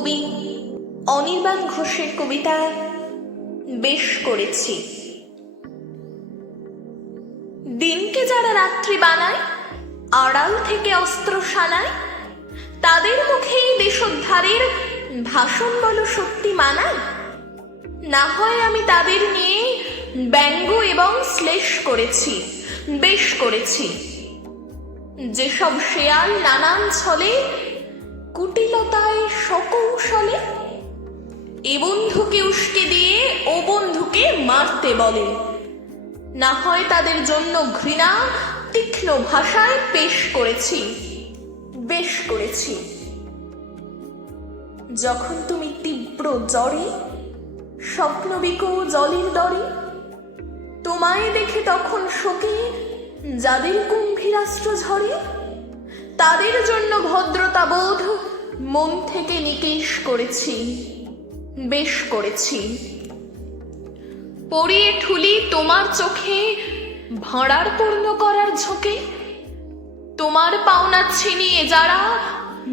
কবি অনির্বাণ ঘোষের কবিতা বেশ করেছি। দিনকে যারা রাত্রি বানায়, আড়াল থেকে অস্ত্র শানায়, তাদের মুখেই দেশোদ্ধারের ভাষণ বলো সত্যি মানায়। না হয় আমি তাদের নিয়ে ব্যঙ্গ এবং শ্লেষ করেছি, বেশ করেছি। যেসব শেয়াল নানান ছলে কুটিলতায় সকৌশলে এ বন্ধুকে উস্কে দিয়ে ও বন্ধুকে মারতে বলে, না হয় তাদের জন্য ঘৃণা তীক্ষ্ণ ভাষায় পেশ করেছি, বেশ করেছি। যখন তুমি তীব্র জ্বরে স্বপ্নবিকো জলের দরে, তোমায় দেখে তখন শোকে যাদের কুম্ভীরাস্ত্র ঝরে, তাদের জন্য ভদ্রতা বোধ মন থেকে নিকেশ করেছি, বেশ করেছি। পরিয়ে ঠুলি তোমার চোখে ভাঁড়ার পূর্ণ করার ঝোঁকে, তোমার পাওনা ছিনিয়ে যারা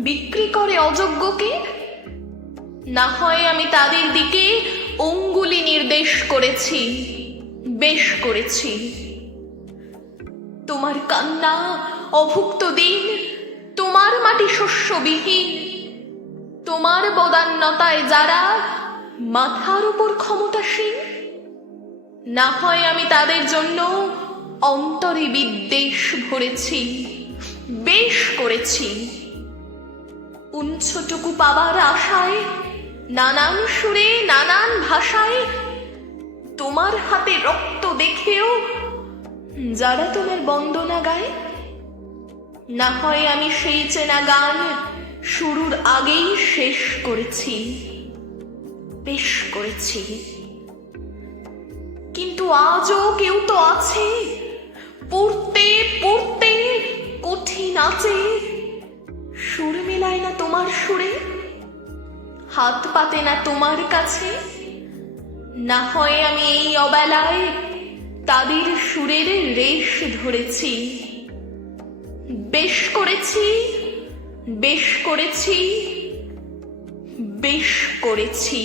বিক্রি করে অযোগ্যকে, না হয় আমি তাদের দিকে অঙ্গুলি নির্দেশ করেছি, বেশ করেছি। তোমার কান্না অভুক্ত দিন, তোমার মাটি শস্যবিহীন, তোমার বদান্যতায় যারা মাথার উপর ক্ষমতাসীন, না হয় আমি তাদের জন্য অন্তরে বিদ্বেষ ভরেছি, বেশ করেছি। উঞ্চটুকু পাবার আশায় নানান সুরে নানান ভাষায় তোমার হাতে রক্ত দেখেও যারা তোমার বন্দনা গায়, না হয় আমি সেই চেনা গান শুরুর আগেই শেষ করেছি, বেশ করেছি। কিন্তু আজও কেউ তো আছে পড়তে পড়তে কঠিন আছে, সুর মেলায় না তোমার সুরে, হাত পাতে না তোমার কাছে, না হয় আমি এই অবেলায় তাদের সুরের রেশ ধরেছি, বেশ করেছি, বেশ করেছি, বেশ করেছি।